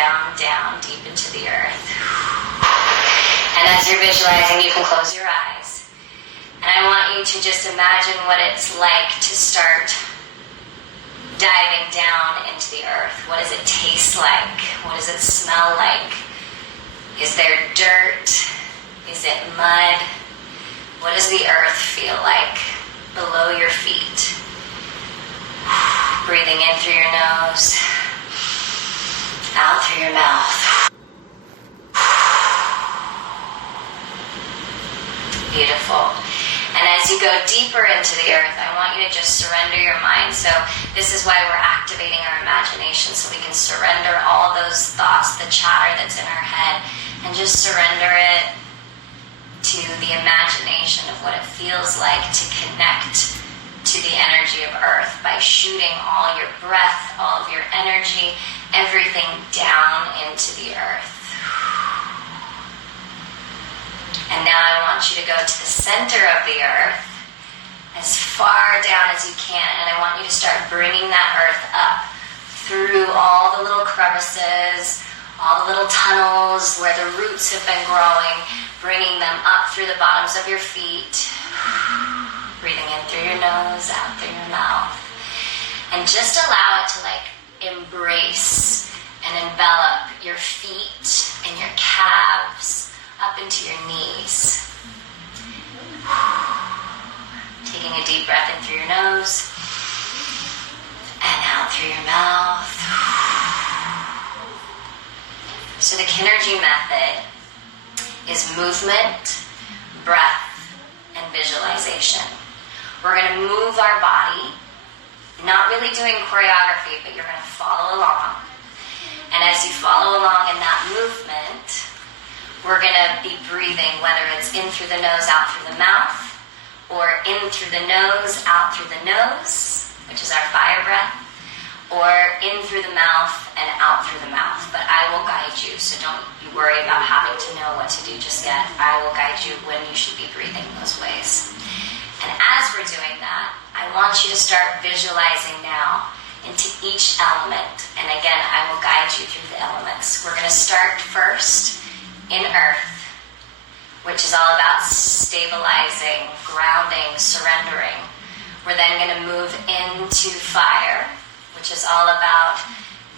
down, down, deep into the earth. And as you're visualizing, you can close your eyes. And I want you to just imagine what it's like to start diving down into the earth. What does it taste like? What does it smell like? Is there dirt? Is it mud? What does the earth feel like below your feet? Breathing in through your nose, out through your mouth. Beautiful. And as you go deeper into the earth, I want you to just surrender your mind. So this is why we're activating our imagination, so we can surrender all those thoughts, the chatter that's in our head, and just surrender it to the imagination of what it feels like to connect to the energy of earth by shooting all your breath, all of your energy, everything down into the earth. And now I want you to go to the center of the earth, as far down as you can, and I want you to start bringing that earth up through all the little crevices, all the little tunnels where the roots have been growing, bringing them up through the bottoms of your feet, breathing in through your nose, out through your mouth, and just allow it to embrace and envelop your feet and your calves, up into your knees. Taking a deep breath in through your nose and out through your mouth. So the KINRGY method is movement, breath, and visualization. We're going to move our body, not really doing choreography, but you're going to follow along. And as you follow along in that movement, we're going to be breathing, whether it's in through the nose, out through the mouth, or in through the nose, out through the nose, which is our fire breath, or in through the mouth and out through the mouth. But I will guide you, so don't you worry about having to know what to do just yet. I will guide you when you should be breathing those ways. And as we're doing that, I want you to start visualizing now into each element. And again, I will guide you through the elements. We're going to start first in earth, which is all about stabilizing, grounding, surrendering. We're then going to move into fire, which is all about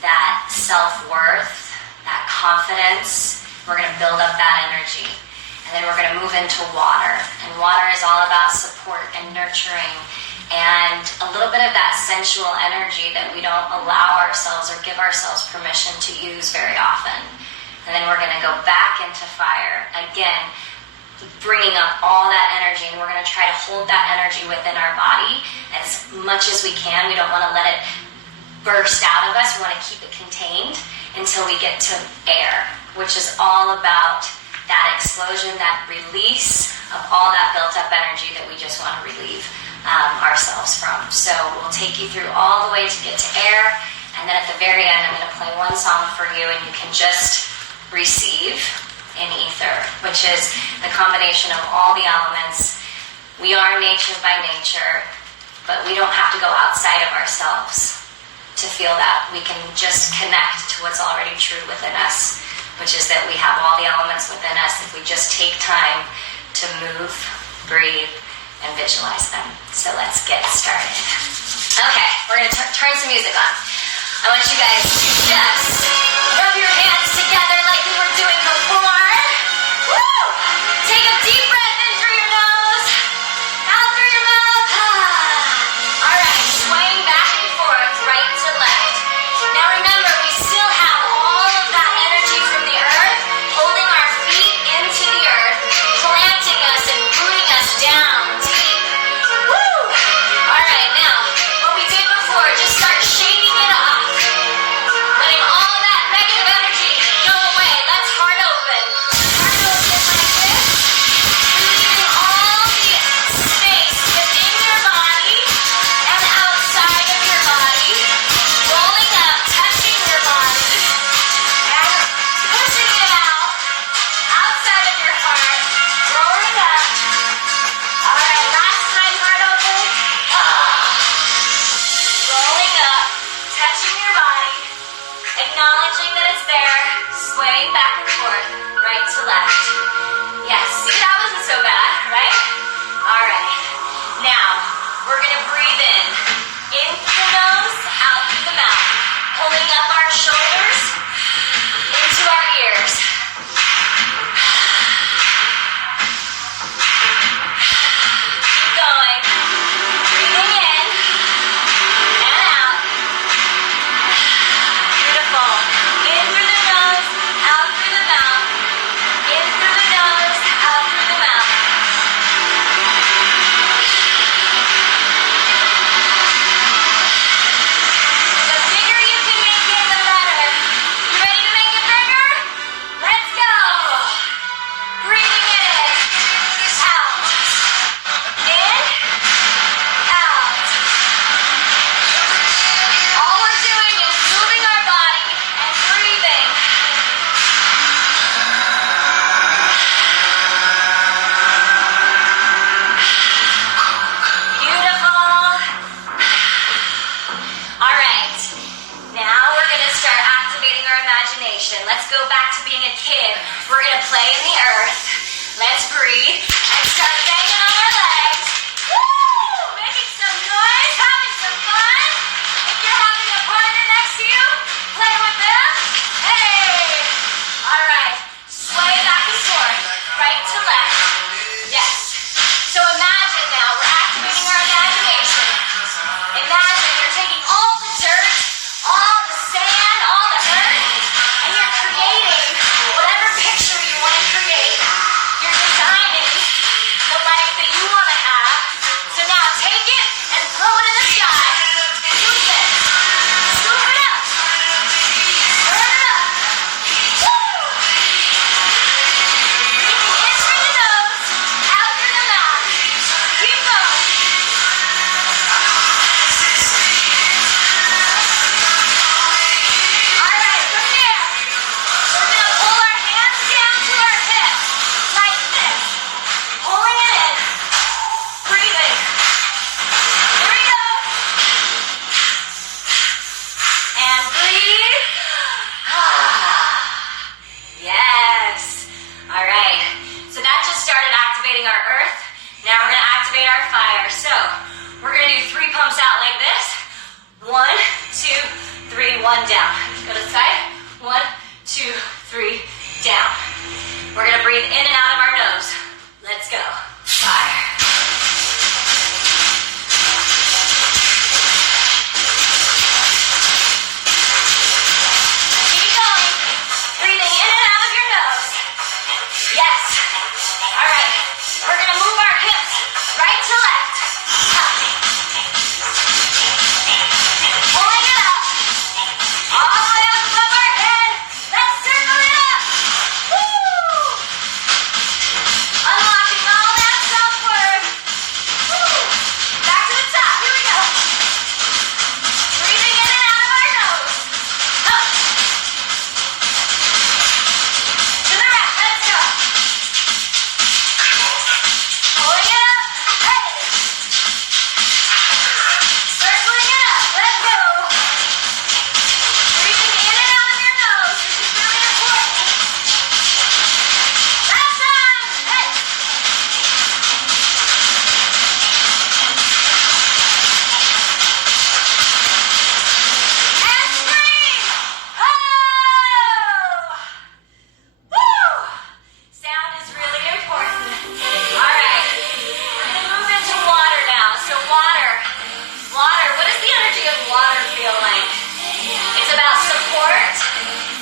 that self-worth, that confidence. We're going to build up that energy. And then we're going to move into water. And water is all about support and nurturing and a little bit of that sensual energy that we don't allow ourselves or give ourselves permission to use very often. And then we're going to go back into fire, again, bringing up all that energy, and we're going to try to hold that energy within our body as much as we can. We don't want to let it burst out of us. We want to keep it contained until we get to air, which is all about that explosion, that release of all that built up energy that we just want to relieve ourselves from. So we'll take you through all the way to get to air, and then at the very end I'm going to play one song for you, and you can just receive in ether, which is the combination of all the elements. We are nature by nature, but we don't have to go outside of ourselves to feel that. We can just connect to what's already true within us, which is that we have all the elements within us if we just take time to move, breathe, and visualize them. So let's get started. Okay, we're going to turn some music on. I want you guys to just rub your hands together like we were doing before. Woo! Take a deep breath in through your nose, out through your mouth. All right, swaying back and forth, right to left. Now remember, we still have all of that energy from the earth, holding our feet into the earth, planting us and rooting us down deep. Woo! All right, now, what we did before, just start shaking it off. Letting all of that imagination. Let's go back to being a kid. We're gonna play in the earth. Let's breathe and start banging on our legs. Woo! Making some noise, having some fun. If you're having a partner next to you, play with them. Hey! All right, sway back and forth, right to left. Yes. So imagine now, we're activating our imagination. Imagine you're taking all the dirt, all the sand, all the earth, and you're creating whatever picture you want to create. You're designing the life that you want to have. So now take it and throw it in the sky. Use it. Scoop it up. Burn it up. Woo! Breathing in through the nose, out through the mouth. Keep going. All right, from there, we're going to pull our hands down to our hips, like this. Pulling it in. Breathing. Here we go. And breathe. Yes. All right. So that just started activating our earth. Now we're going to activate our fire. So we're going to do 3 pumps out like this. 1, 2, 3, 1 down. Go to the side. 1, 2, 3, down. We're going to breathe in and out of our nose. Let's go. Fire. Keep going. Breathing in and out of your nose. Yes. All right. We're going to move our hips right to left. Up. Pulling it up. All the way up above our head. Let's circle it up. Woo! Unlocking all that self-worth. Woo! Back to the top. Here we go. Breathing in and out of our nose. Up. To the right. Let's go. Pulling it up. Hey. Circling it up. Let's go. Breathing in and out of your nose. This is really important. Last time. Hey. And scream. Oh! Woo! Sound is really important. All right. We're going to move into water now. So water. Water. What does the energy of water feel like? It's about support.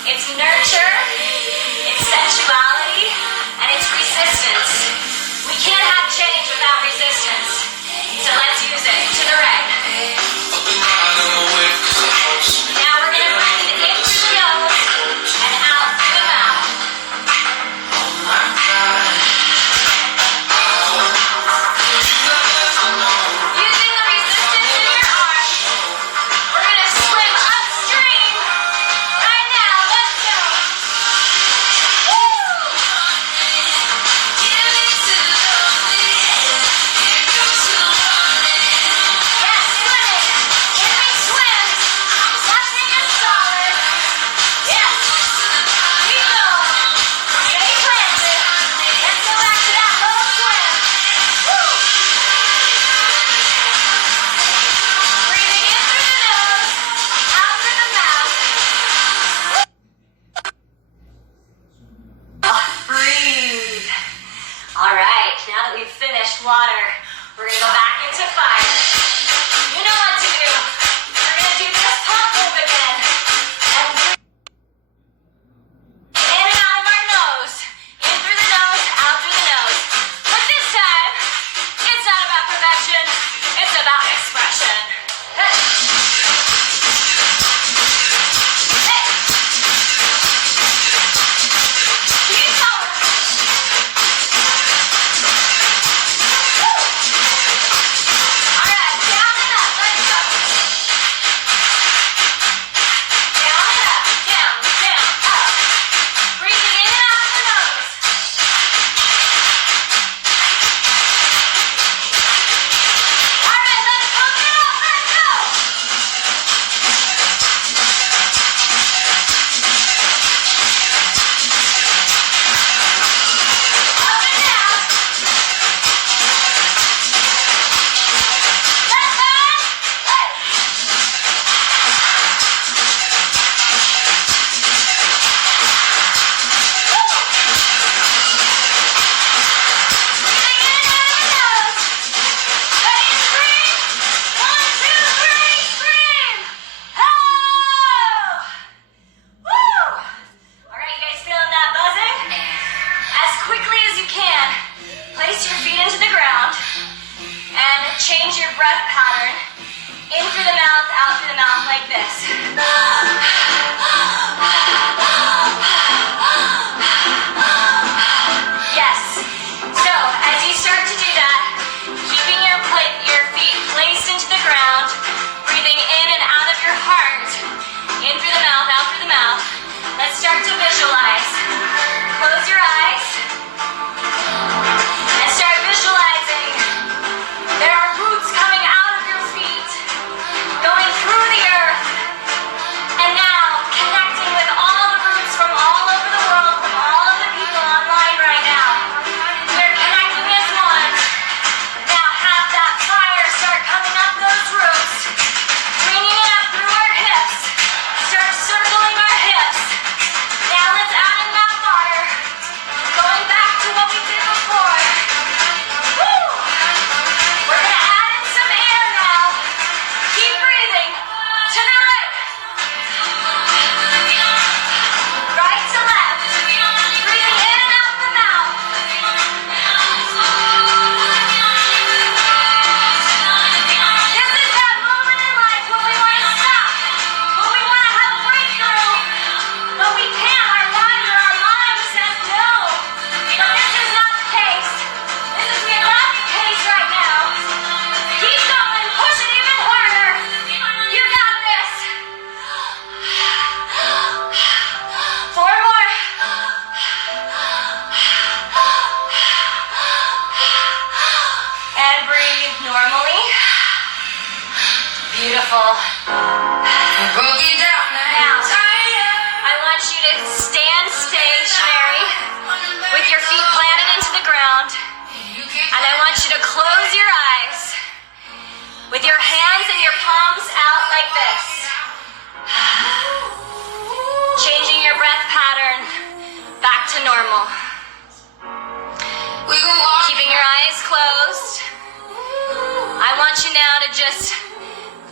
It's nurture. It's sensuality. And it's resistance. We can't have change without resistance. So let's use it. To the right. Now we're going to breathe in through the nose and out through the mouth. Using the resistance in your arms, we're going to swim upstream. Right now, let's go. Woo! Yes, swimming. Can we swim? Nothing is solid. Yes. Keep going. Stay planted. Let's go back to that low swim. Woo! Breathing in through the nose, out through the mouth. Breathe. All right, now that we've finished water, we're going to go back into fire. You know what to do. We're going to do this pump move again. And breathe in and out of our nose. In through the nose, out through the nose. But this time, it's not about perfection. It's about expression. Hey. Hey. Keep going. Woo.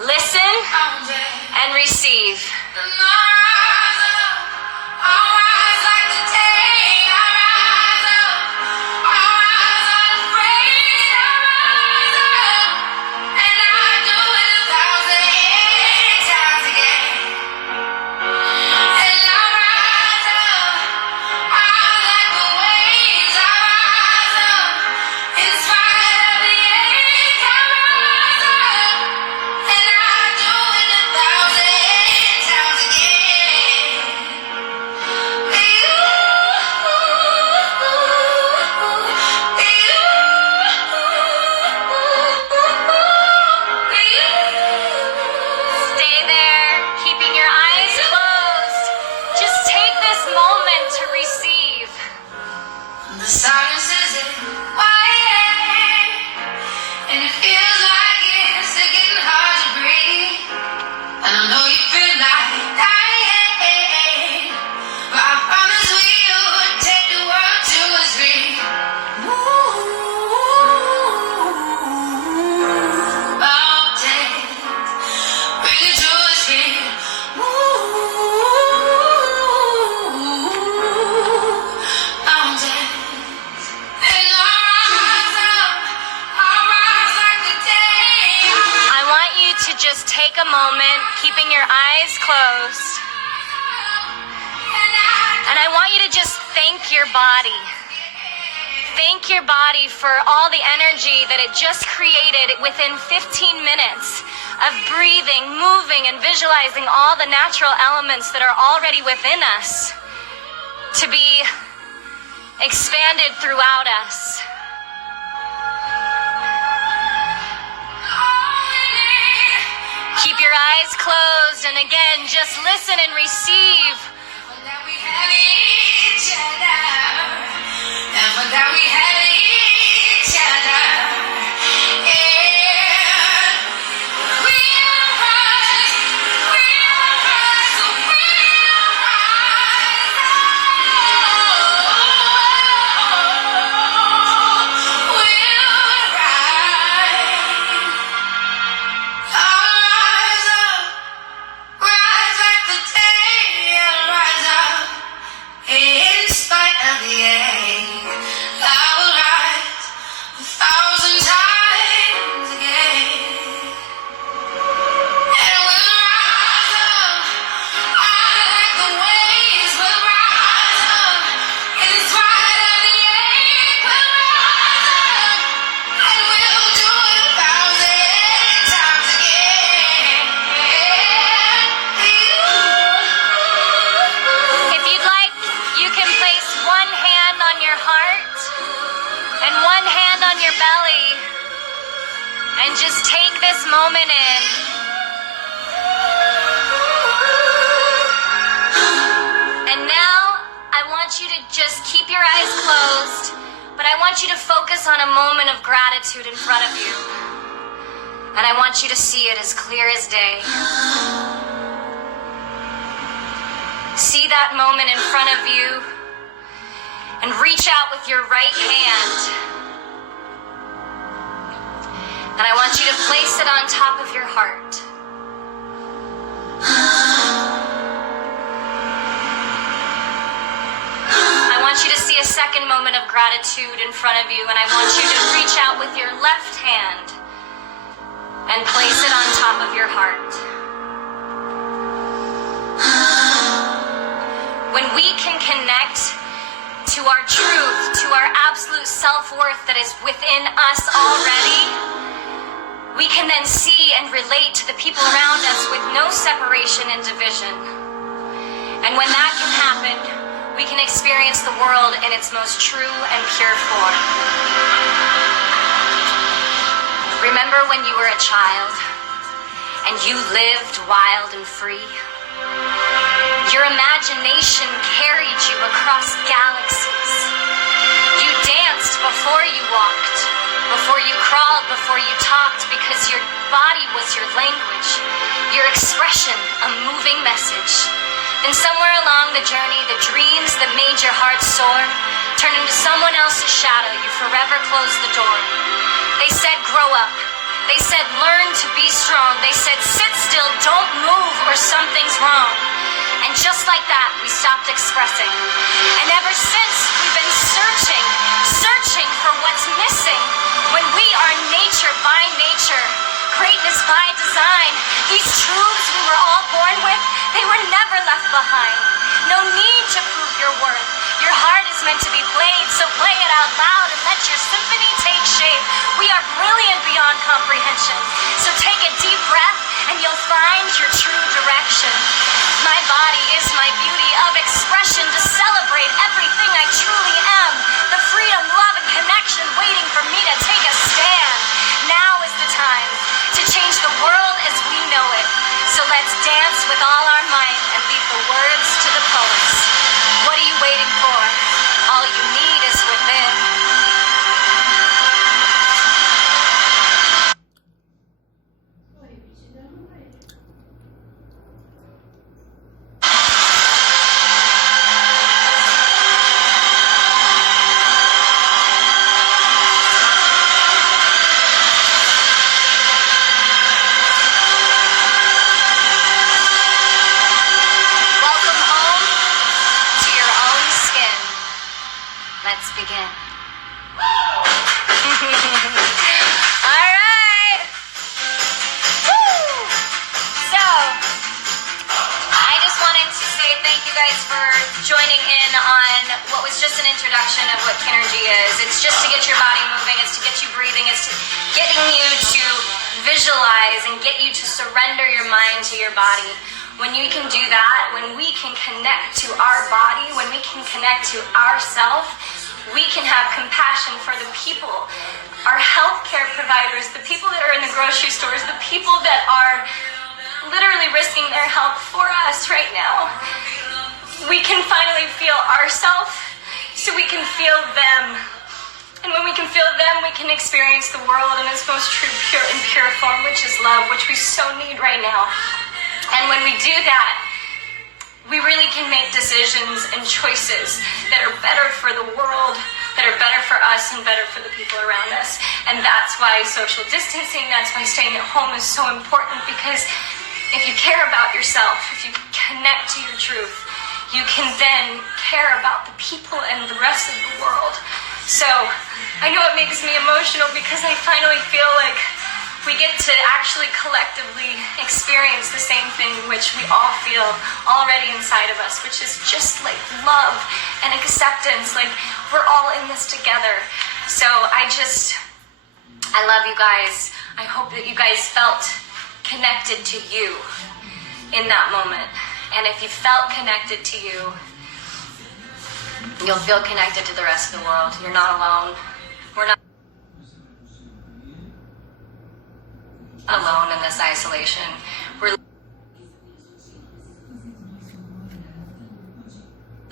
Listen and receive. Keeping your eyes closed. And I want you to just thank your body. Thank your body for all the energy that it just created within 15 minutes of breathing, moving, and visualizing all the natural elements that are already within us to be expanded throughout us. Keep your eyes closed, and again, just listen and receive. For that we have each other, and for that we have each other. Yeah. We will rise, we will rise, we will rise. Oh, we'll rise. And just take this moment in. And now I want you to just keep your eyes closed, but I want you to focus on a moment of gratitude in front of you. And I want you to see it as clear as day. See that moment in front of you and reach out with your right hand. And I want you to place it on top of your heart. I want you to see a second moment of gratitude in front of you, and I want you to reach out with your left hand and place it on top of your heart. When we can connect to our truth, to our absolute self-worth that is within us already, we can then see and relate to the people around us with no separation and division. And when that can happen, we can experience the world in its most true and pure form. Remember when you were a child and you lived wild and free? Your imagination carried you across galaxies. You danced before you walked, before you crawled, before you talked, because your body was your language, your expression, a moving message. Then somewhere along the journey, the dreams that made your heart soar turned into someone else's shadow. You forever closed the door. They said, grow up, They said, learn to be strong. They said, sit still, don't move, or something's wrong. And just like that, we stopped expressing. And ever since, we've been searching for what's missing. When we are nature by nature, greatness by design, these truths we were all born with, they were never left behind. No need to prove your worth. Your heart is meant to be played, so play it out loud and let your symphony take shape. We are brilliant beyond comprehension. So take a deep breath and you'll find your true direction. My body is my beauty of expression to celebrate everything I truly am. The freedom, love, and connection waiting for me to take a stand. Now is the time to change the world as we know it. So let's dance with all our might and leave the words to the poets. What are you waiting for? All you need is within. Let's begin. All right. Woo! So, I just wanted to say thank you guys for joining in on what was just an introduction of what KINRGY is. It's just to get your body moving. It's to get you breathing. It's to getting you to visualize and get you to surrender your mind to your body. When you can do that, when we can connect to our body, when we can connect to ourselves, we can have compassion for the people, our healthcare providers, the people that are in the grocery stores, the people that are literally risking their health for us right now. We can finally feel ourselves so we can feel them. And when we can feel them, we can experience the world in its most true, pure, and pure form, which is love, which we so need right now. And when we do that, we really can make decisions and choices that are better for the world, that are better for us and better for the people around us. And that's why social distancing, that's why staying at home is so important, because if you care about yourself, if you connect to your truth, you can then care about the people and the rest of the world. So I know it makes me emotional because I finally feel like we get to actually collectively experience the same thing which we all feel already inside of us, which is just like love and acceptance. Like, we're all in this together. So I love you guys. I hope that you guys felt connected to you in that moment. And if you felt connected to you, you'll feel connected to the rest of the world. You're not alone. We're not alone in this isolation. We're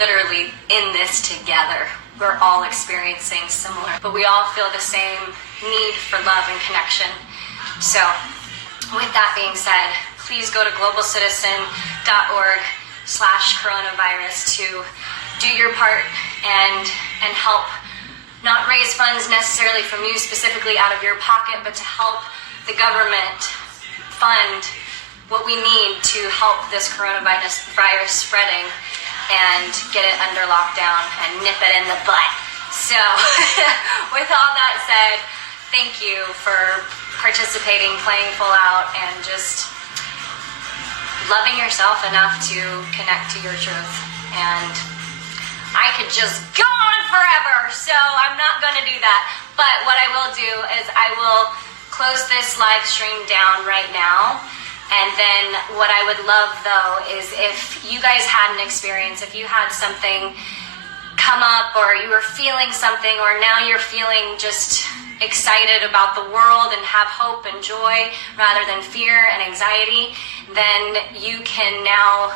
literally in this together. We're all experiencing similar, but we all feel the same need for love and connection. So with that being said, please go to globalcitizen.org/coronavirus to do your part and help not raise funds necessarily from you specifically out of your pocket, but to help the government fund what we need to help this coronavirus spreading and get it under lockdown and nip it in the butt. So with all that said, thank you for participating, playing full out, and just loving yourself enough to connect to your truth. And I could just go on forever, so I'm not going to do that. But what I will do is I will close this live stream down right now. And then what I would love, though, is if you guys had an experience, if you had something come up, or you were feeling something, or now you're feeling just excited about the world and have hope and joy rather than fear and anxiety, then you can now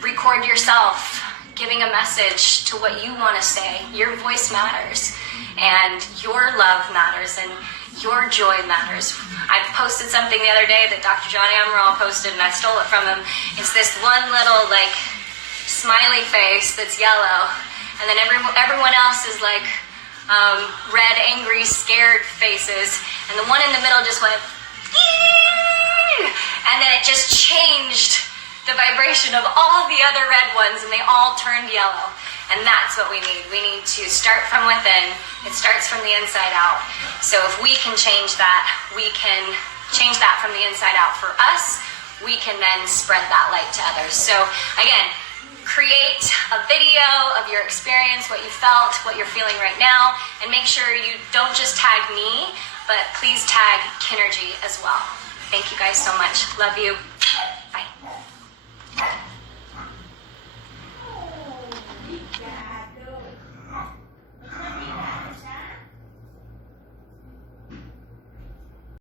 record yourself giving a message to what you want to say. Your voice matters, and your love matters, and your joy matters. I posted something the other day that Dr. John Amaral posted, and I stole it from him. It's this one little, like, smiley face that's yellow, and then everyone else is like red, angry, scared faces. And the one in the middle just went, and then it just changed the vibration of all the other red ones, and they all turned yellow. And that's what we need. We need to start from within. It starts from the inside out. So if we can change that, we can change that from the inside out for us. We can then spread that light to others. So again, create a video of your experience, what you felt, what you're feeling right now, and make sure you don't just tag me, but please tag KINRGY as well. Thank you guys so much. Love you.